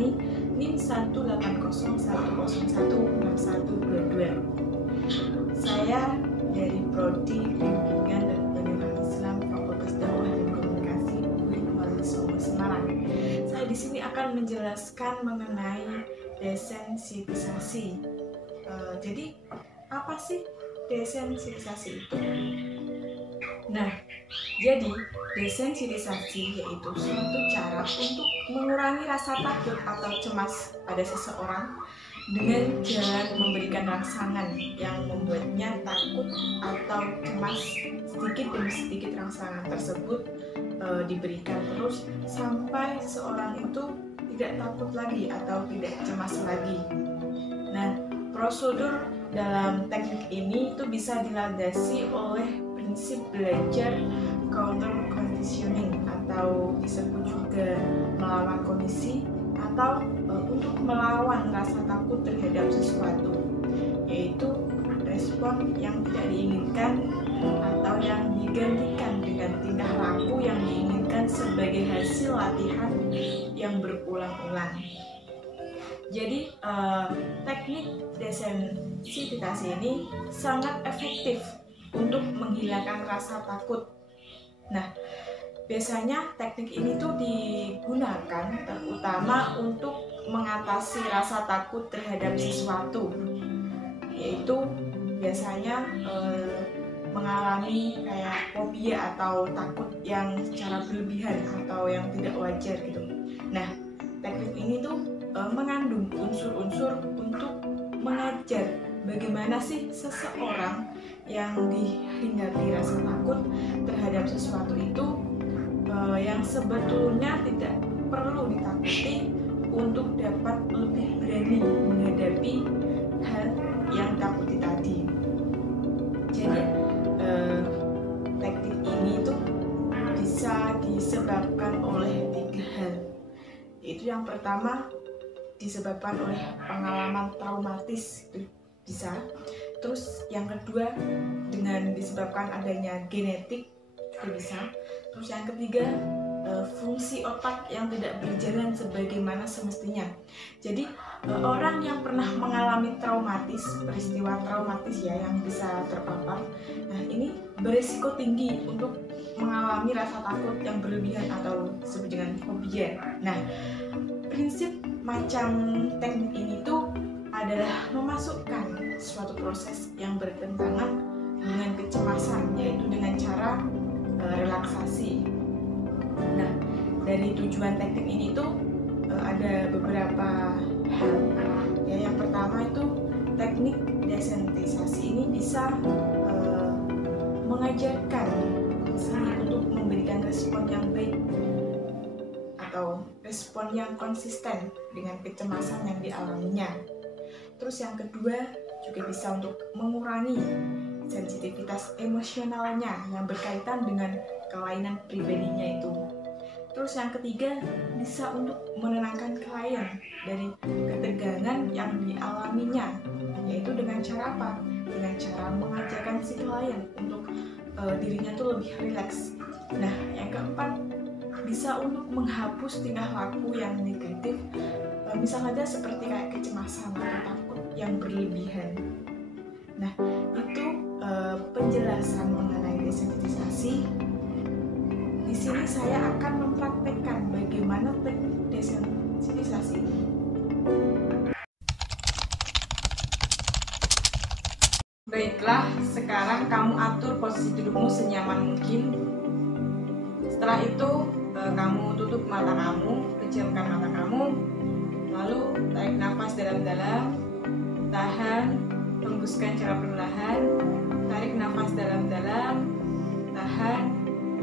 yakni NIM 18010016122. Saya dari Prodi Bimbingan dan Pendidikan Islam Fakultas Dakwah dan Komunikasi UIN Wali-Songo Semarang. Saya di sini akan menjelaskan mengenai desensitisasi. Jadi apa sih desensitisasi itu? Nah, jadi desensitisasi yaitu suatu cara untuk mengurangi rasa takut atau cemas pada seseorang dengan jalan memberikan rangsangan yang membuatnya takut atau cemas. Sedikit demi sedikit rangsangan tersebut diberikan terus sampai seseorang itu tidak takut lagi atau tidak cemas lagi. Nah, prosedur dalam teknik ini itu bisa dilandasi oleh prinsip belajar counter conditioning atau disebut juga melawan kondisi atau untuk melawan rasa takut terhadap sesuatu, yaitu respon yang tidak diinginkan atau yang digantikan dengan tingkah laku yang diinginkan sebagai hasil latihan yang berulang-ulang. Jadi teknik desensitisasi ini sangat efektif untuk menghilangkan rasa takut. Nah, biasanya teknik ini tuh digunakan terutama untuk mengatasi rasa takut terhadap sesuatu, yaitu biasanya mengalami kayak fobia atau takut yang secara berlebihan atau yang tidak wajar gitu. Nah, teknik ini tuh mengandung unsur-unsur untuk mengajar bagaimana sih seseorang yang dihinggapi rasa takut terhadap sesuatu itu yang sebetulnya tidak perlu ditakuti untuk dapat lebih berani menghadapi hal yang takuti tadi. Jadi teknik ini tuh bisa disebabkan oleh 3 hal, yaitu yang pertama disebabkan oleh pengalaman traumatis, itu bisa. Terus yang kedua dengan disebabkan adanya genetik, juga bisa. Terus yang ketiga fungsi otak yang tidak berjalan sebagaimana semestinya. Jadi orang yang pernah mengalami peristiwa traumatis ya yang bisa terpapar, nah ini berisiko tinggi untuk mengalami rasa takut yang berlebihan atau disebut dengan fobia. Nah, prinsip macam teknik ini tuh adalah memasukkan suatu proses yang bertentangan dengan kecemasan, yaitu dengan cara relaksasi. Nah, dari tujuan teknik ini tuh ada beberapa hal. Ya, yang pertama itu teknik desensitisasi ini bisa mengajarkan untuk memberikan respon yang baik atau respon yang konsisten dengan kecemasan yang dialaminya. Terus yang kedua juga bisa untuk mengurangi sensitivitas emosionalnya yang berkaitan dengan kelainan pribadinya itu. Terus yang ketiga bisa untuk menenangkan klien dari ketegangan yang dialaminya, yaitu dengan cara apa? Dengan cara mengajarkan si klien untuk dirinya tuh lebih rileks. Nah, yang keempat bisa untuk menghapus tingkah laku yang negatif, misalnya seperti kayak kecemasan atau takut yang berlebihan. Nah, itu penjelasan mengenai desensitisasi. Di sini saya akan mempraktekkan bagaimana teknik desensitisasi ini. Baiklah, sekarang kamu atur posisi dudukmu senyaman mungkin. Setelah itu kamu tutup mata kamu, pejamkan mata kamu, lalu tarik nafas dalam-dalam, tahan, hembuskan secara perlahan, tarik nafas dalam-dalam, tahan,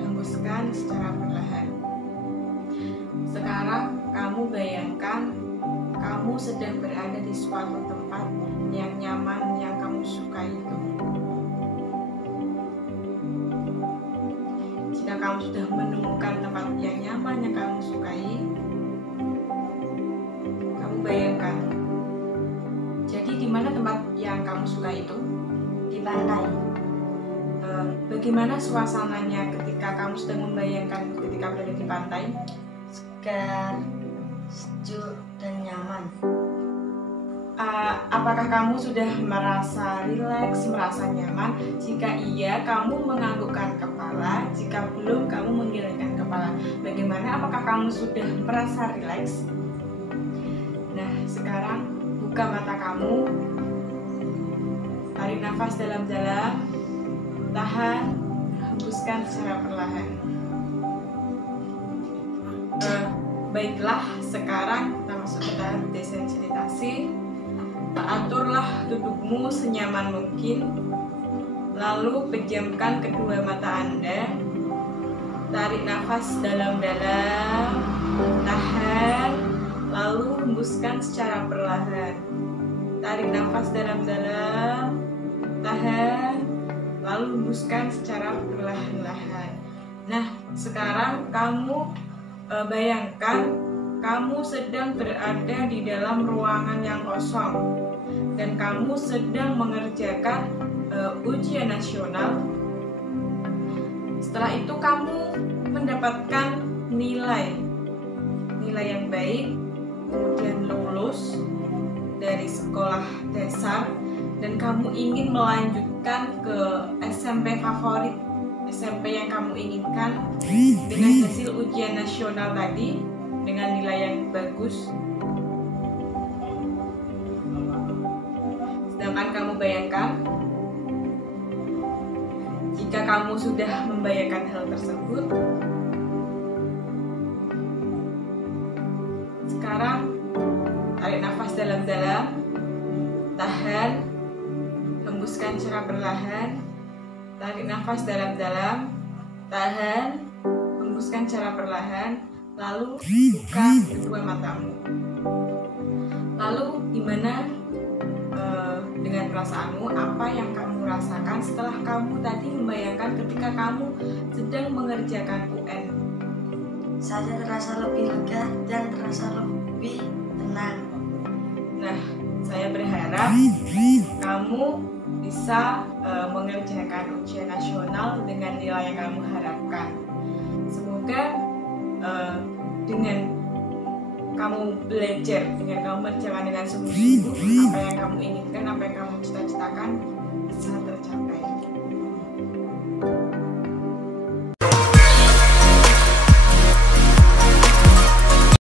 hembuskan secara perlahan. Sekarang kamu bayangkan kamu sedang berada di suatu tempat yang nyaman yang kamu sukai itu. Jika kamu sudah menemukan tempat yang nyaman yang kamu sukai, kamu bayangkan. Jadi di mana tempat yang kamu suka itu? Di pantai. Bagaimana suasananya ketika kamu sedang membayangkan ketika berada di pantai? Segar, sejuk, dan apakah kamu sudah merasa rileks, merasa nyaman? Jika iya, kamu menganggukkan kepala. Jika belum, kamu menggelengkan kepala. Bagaimana? Apakah kamu sudah merasa rileks? Nah, sekarang buka mata kamu. Tarik nafas dalam-dalam. Tahan. Hembuskan secara perlahan. Baiklah, sekarang kita masuk ke tahap desensitisasi. Aturlah dudukmu senyaman mungkin. Lalu pejamkan kedua mata Anda. Tarik nafas dalam-dalam. Tahan. Lalu hembuskan secara perlahan. Tarik nafas dalam-dalam. Tahan. Lalu hembuskan secara perlahan-lahan. Nah, sekarang kamu bayangkan kamu sedang berada di dalam ruangan yang kosong dan kamu sedang mengerjakan ujian nasional. Setelah itu kamu mendapatkan nilai yang baik, kemudian lulus dari sekolah dasar dan kamu ingin melanjutkan ke SMP favorit, SMP yang kamu inginkan dengan hasil ujian nasional tadi dengan nilai yang bagus. Sedangkan kamu bayangkan, jika kamu sudah membayangkan hal tersebut, sekarang tarik nafas dalam-dalam, tahan, hembuskan secara perlahan. Tarik nafas dalam-dalam, tahan, hembuskan secara perlahan, lalu buka kedua matamu. Lalu gimana dengan perasaanmu? Apa yang kamu rasakan setelah kamu tadi membayangkan ketika kamu sedang mengerjakan UN? Saya terasa lebih lega dan terasa lebih tenang. Nah, saya berharap kamu bisa mengerjakan ujian nasional dengan nilai yang kamu harapkan. Semoga dengan kamu belajar, dengan kamu mengerjakan dengan sungguh-sungguh, apa yang kamu inginkan, apa yang kamu cita-citakan bisa tercapai.